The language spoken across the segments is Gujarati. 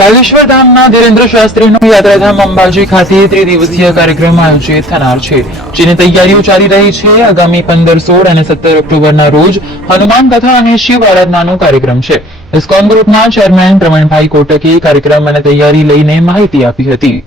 બાગેશ્વર ધામના ધીરેન્દ્ર શાસ્ત્રીનું યાત્રાધામ અંબાજી ખાતે ત્રિદિવસીય કાર્યક્રમ આયોજિત થનાર છે, જેની તૈયારીઓ ચાલી રહી છે. આગામી 15, 16 અને 17 ઓક્ટોબરના રોજ હનુમાન કથા અને શિવ આરાધનાનો કાર્યક્રમ છે. ઇસ્કોન ગ્રુપના ચેરમેન પ્રવીણભાઈ કોટકે કાર્યક્રમ અને તૈયારી લઈને માહિતી આપી હતી.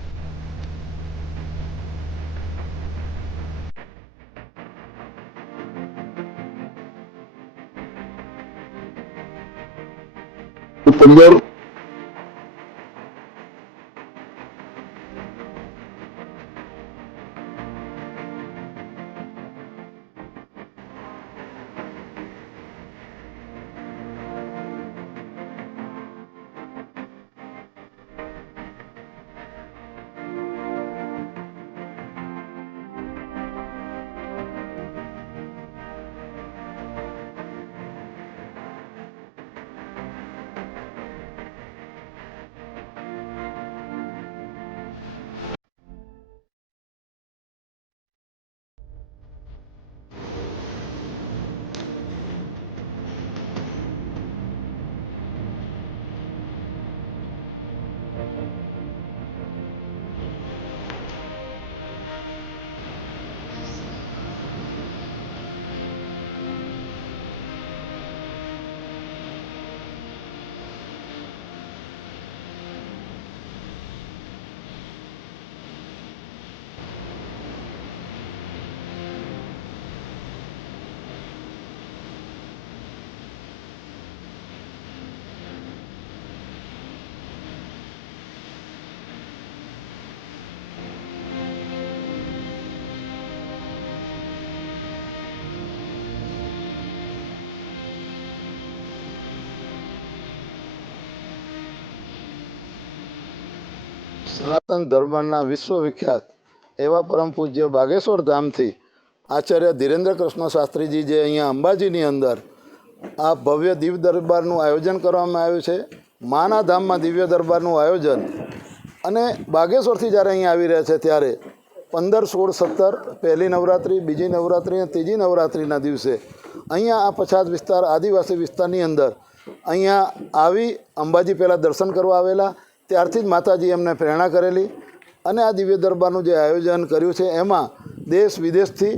સનાતન ધર્મના વિશ્વવિખ્યાત એવા પરમ પૂજ્ય બાગેશ્વર ધામથી આચાર્ય ધીરેન્દ્ર કૃષ્ણ શાસ્ત્રીજી જે અહીંયા અંબાજીની અંદર આ ભવ્ય દિવ્ય દરબારનું આયોજન કરવામાં આવ્યું છે. માના ધામમાં દિવ્ય દરબારનું આયોજન અને બાગેશ્વરથી જ્યારે અહીંયા આવી રહ્યા છે ત્યારે 15, 16, 17 પહેલી નવરાત્રિ, બીજી નવરાત્રિ અને ત્રીજી નવરાત્રિના દિવસે અહીંયા આ પછાત વિસ્તાર આદિવાસી વિસ્તારની અંદર અહીંયા આવી અંબાજી પહેલાં દર્શન કરવા આવેલા. ત્યારથી જ માતાજી એમને પ્રેરણા કરેલી અને આ દિવ્ય દરબારનું જે આયોજન કર્યું છે એમાં દેશ વિદેશથી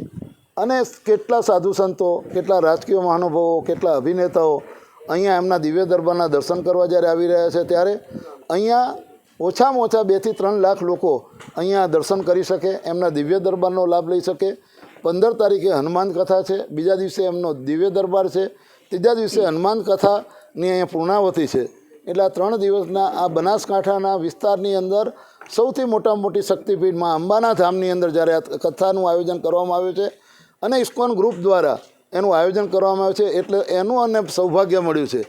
અને કેટલા સાધુ સંતો, કેટલા રાજકીય મહાનુભાવો, કેટલા અભિનેતાઓ અહીંયા એમના દિવ્ય દરબારના દર્શન કરવા જ્યારે આવી રહ્યા છે ત્યારે અહીંયા ઓછામાં ઓછા 2 થી 3 લાખ લોકો અહીંયા દર્શન કરી શકે, એમના દિવ્ય દરબારનો લાભ લઈ શકે. 15 તારીખે હનુમાન કથા છે, બીજા દિવસે એમનો દિવ્ય દરબાર છે, ત્રીજા દિવસે હનુમાન કથાની અહીંયા પૂર્ણાવતી છે. એટલે આ 3 દિવસના આ બનાસકાંઠાના વિસ્તારની અંદર સૌથી મોટી શક્તિપીઠમાં અંબાના ધામની અંદર જ્યારે આ કથાનું આયોજન કરવામાં આવ્યું છે અને ઇસ્કોન ગ્રુપ દ્વારા એનું આયોજન કરવામાં આવ્યું છે, એટલે એનું અમને સૌભાગ્ય મળ્યું છે